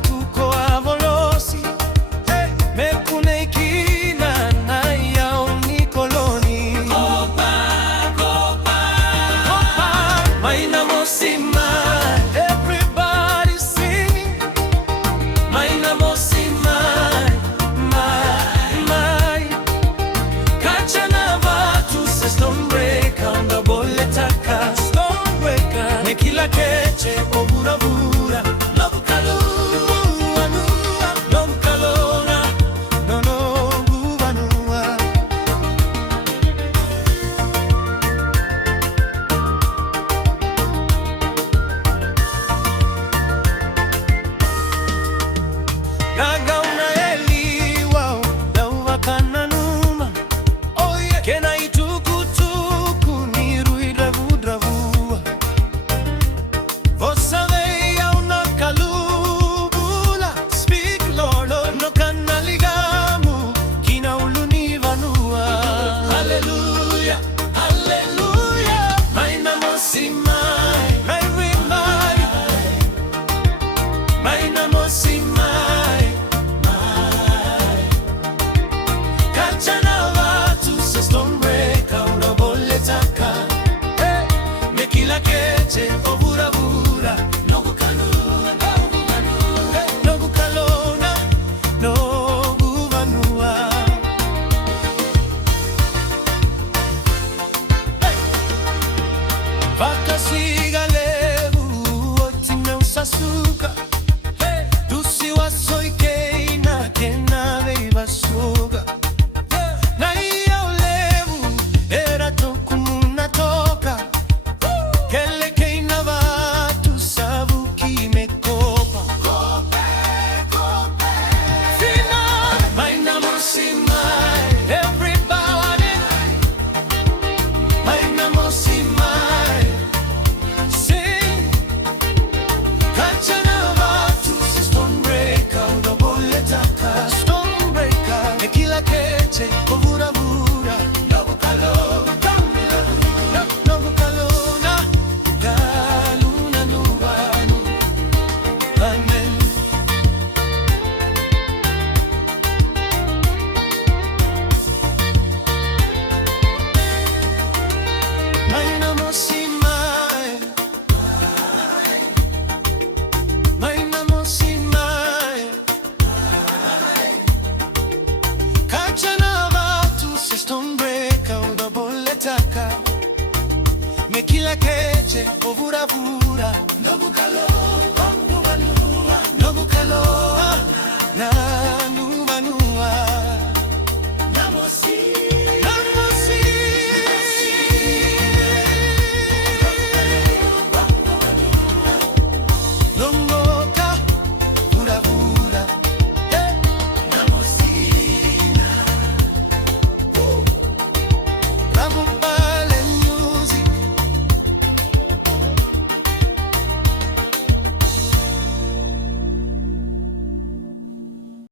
tuko avolosi mekune ikina na yao ni koloni kopa maina mosima everybody sing maina mosima mai kachana vatu se stonbreka onda boletaka stonbreka ne kila keche oburavura Gaga unaeliwa lauva kananuma kena itukutuku ni ruidravudravua vosaveya unakalubula speak lolo no kanaligamu kina ulunivanua haleluya haleluya maina mosimai maina mosimai oburavura nogukalona noguvanua vakasigalegu otimeusasuka tusiwasoikeina kena veivasuga oburavura nogukalona galuna nuvanu amen maina mosimai maina mosimai kachana stonbreka onda boletaka me kila keche oburavura nogukalona